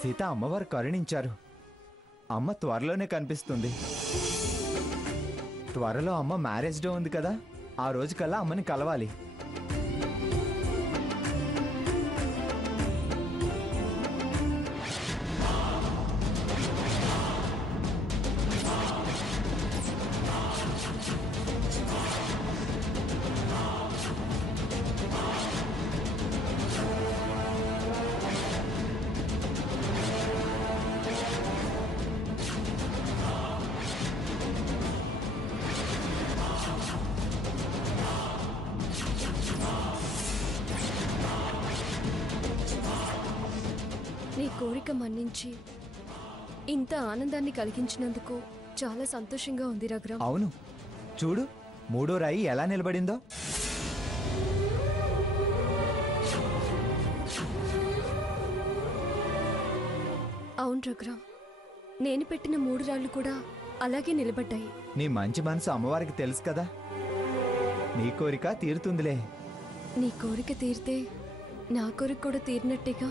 సీత అమ్మవారు కరుణించారు. అమ్మ త్వరలోనే కనిపిస్తుంది. త్వరలో అమ్మ మ్యారేజ్ డే ఉంది కదా, ఆ రోజు కల్లా అమ్మని కలవాలి. నీ కోరిక మన్నించి ఇంత ఆనందాన్ని కలిగించినందుకు చాలా సంతోషంగా ఉంది రఘురామ్. అవును, చూడు మూడో రాయి ఎలా నిలబడిందో. అవును రఘురామ్, నేను పెట్టిన 3 రాళ్ళు కూడా అలాగే నిలబడ్డాయి. నీ మంచి మనసు అమ్మవారికి తెలుసు కదా, నీ కోరిక తీరుతుందిలే. నీ కోరిక తీరితే నా కోరిక కూడా తీరినట్టేగా.